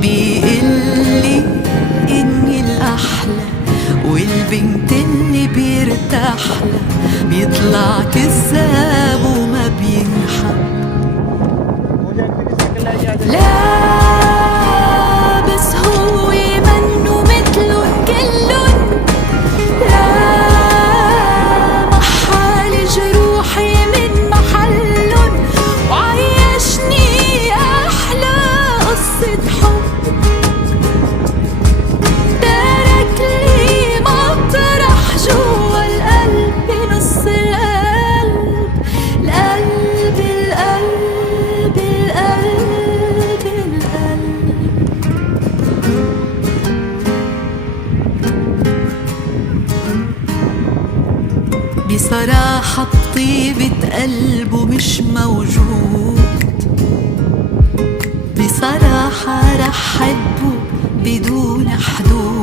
بيقلي إني الأحلى والبنت اللي بيرتاحلها بيطلع كذاب وما بينحب. لا بس هو منه مثلن كلن، لا محال جروحي من محلن، وعيشني أحلى قصة حب. ترك لي مطرح جوا القلب بنص القلب، القلب القلب القلب القلب. بصراحة بطيبة قلبه مش موجود، بصراحة رح حبه بدون حدود.